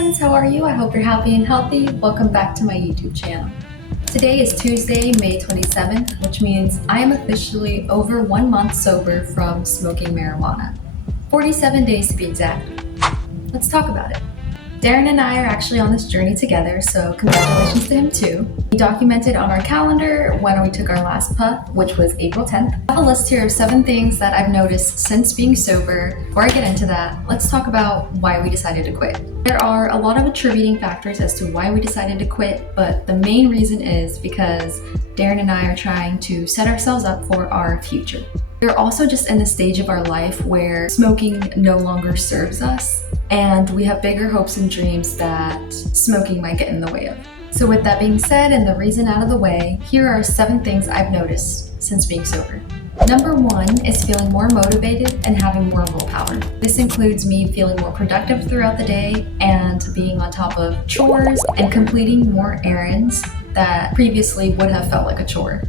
friends, how are you? I hope you're happy and healthy. Welcome back to my YouTube channel. Today is Tuesday, May 27th, which means I am officially over 1 month sober from smoking marijuana. 47 days to be exact. Let's talk about it. Darren and I are actually on this journey together, so congratulations to him too. We documented on our calendar when we took our last puff, which was April 10th. I have a list here of 7 things that I've noticed since being sober. Before I get into that, let's talk about why we decided to quit. There are a lot of attributing factors as to why we decided to quit, but the main reason is because Darren and I are trying to set ourselves up for our future. We're also just in the stage of our life where smoking no longer serves us, and we have bigger hopes and dreams that smoking might get in the way of. So with that being said and the reason out of the way, here are 7 things I've noticed since being sober. Number 1 is feeling more motivated and having more willpower. This includes me feeling more productive throughout the day and being on top of chores and completing more errands that previously would have felt like a chore.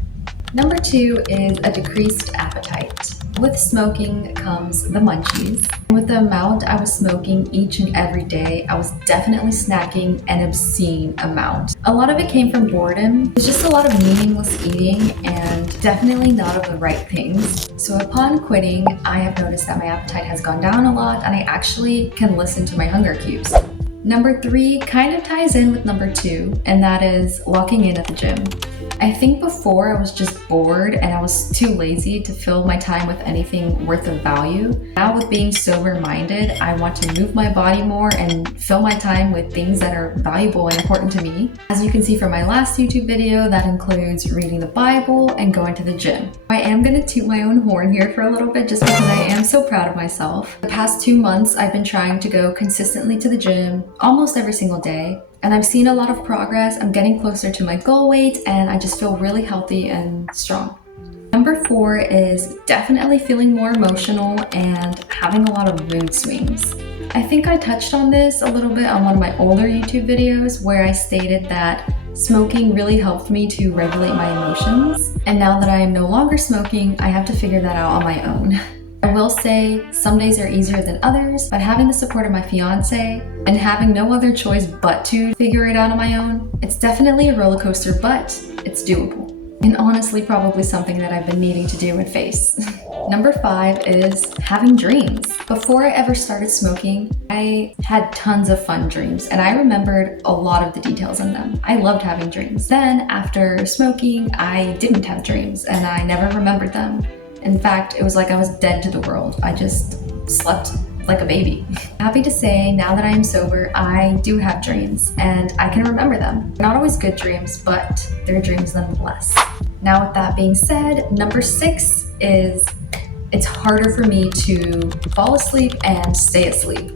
Number 2 is a decreased appetite. With smoking comes the munchies. With the amount I was smoking each and every day, I was definitely snacking an obscene amount. A lot of it came from boredom. It's just a lot of meaningless eating and definitely not of the right things. So upon quitting, I have noticed that my appetite has gone down a lot and I actually can listen to my hunger cues. Number 3 kind of ties in with number 2, and that is locking in at the gym. I think before I was just bored and I was too lazy to fill my time with anything worth of value. Now with being sober-minded, I want to move my body more and fill my time with things that are valuable and important to me. As you can see from my last YouTube video, that includes reading the Bible and going to the gym. I am going to toot my own horn here for a little bit just because I am so proud of myself. The past 2 months, I've been trying to go consistently to the gym almost every single day. And I've seen a lot of progress. I'm getting closer to my goal weight and I just feel really healthy and strong. Number 4 is definitely feeling more emotional and having a lot of mood swings. I think I touched on this a little bit on one of my older YouTube videos where I stated that smoking really helped me to regulate my emotions. And now that I am no longer smoking, I have to figure that out on my own. I will say some days are easier than others, but having the support of my fiance and having no other choice but to figure it out on my own, it's definitely a roller coaster, but it's doable. And honestly, probably something that I've been needing to do and face. Number 5 is having dreams. Before I ever started smoking, I had tons of fun dreams and I remembered a lot of the details in them. I loved having dreams. Then after smoking, I didn't have dreams and I never remembered them. In fact, it was like I was dead to the world. I just slept like a baby. Happy to say, now that I am sober, I do have dreams and I can remember them. Not always good dreams, but they're dreams nonetheless. Now with that being said, number 6 is it's harder for me to fall asleep and stay asleep.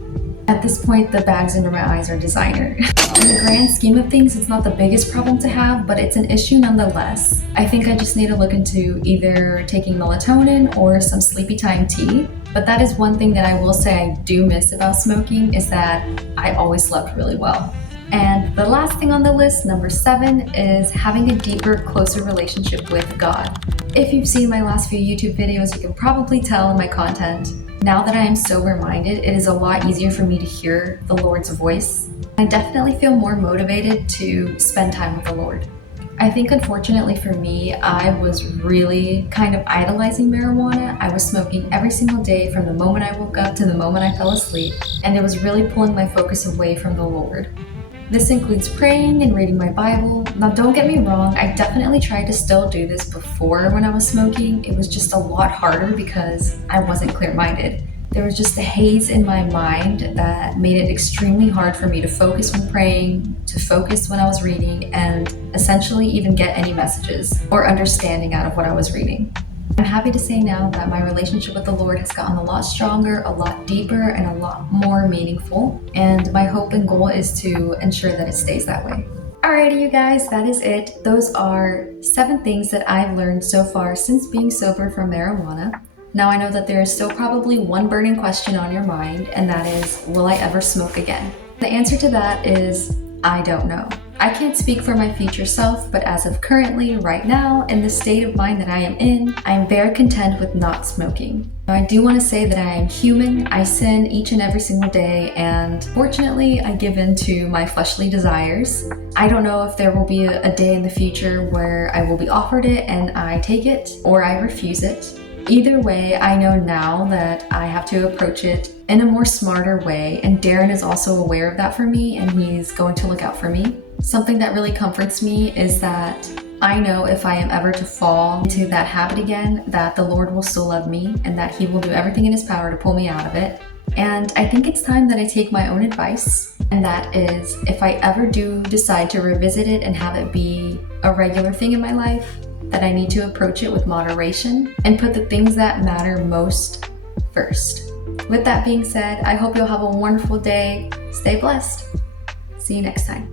At this point, the bags under my eyes are designer. In the grand scheme of things, it's not the biggest problem to have, but it's an issue nonetheless. I think I just need to look into either taking melatonin or some sleepy time tea. But that is one thing that I will say I do miss about smoking is that I always slept really well. And the last thing on the list, number 7, is having a deeper, closer relationship with God. If you've seen my last few YouTube videos, you can probably tell in my content. Now that I am sober-minded, it is a lot easier for me to hear the Lord's voice. I definitely feel more motivated to spend time with the Lord. I think unfortunately for me, I was really kind of idolizing marijuana. I was smoking every single day from the moment I woke up to the moment I fell asleep, and it was really pulling my focus away from the Lord. This includes praying and reading my Bible. Now don't get me wrong, I definitely tried to still do this before when I was smoking. It was just a lot harder because I wasn't clear-minded. There was just a haze in my mind that made it extremely hard for me to focus when praying, to focus when I was reading, and essentially even get any messages or understanding out of what I was reading. I'm happy to say now that my relationship with the Lord has gotten a lot stronger, a lot deeper, and a lot more meaningful. And my hope and goal is to ensure that it stays that way. Alrighty, you guys, that is it. Those are 7 things that I've learned so far since being sober from marijuana. Now I know that there is still probably one burning question on your mind, and that is, will I ever smoke again? The answer to that is, I don't know. I can't speak for my future self, but as of currently, right now, in the state of mind that I am in, I am very content with not smoking. I do want to say that I am human. I sin each and every single day, and fortunately, I give in to my fleshly desires. I don't know if there will be a day in the future where I will be offered it and I take it, or I refuse it. Either way, I know now that I have to approach it in a more smarter way, and Darren is also aware of that for me, and he's going to look out for me. Something that really comforts me is that I know if I am ever to fall into that habit again, that the Lord will still love me and that He will do everything in His power to pull me out of it. And I think it's time that I take my own advice, and that is, if I ever do decide to revisit it and have it be a regular thing in my life, that I need to approach it with moderation and put the things that matter most first. With that being said, I hope you'll have a wonderful day. Stay blessed. See you next time.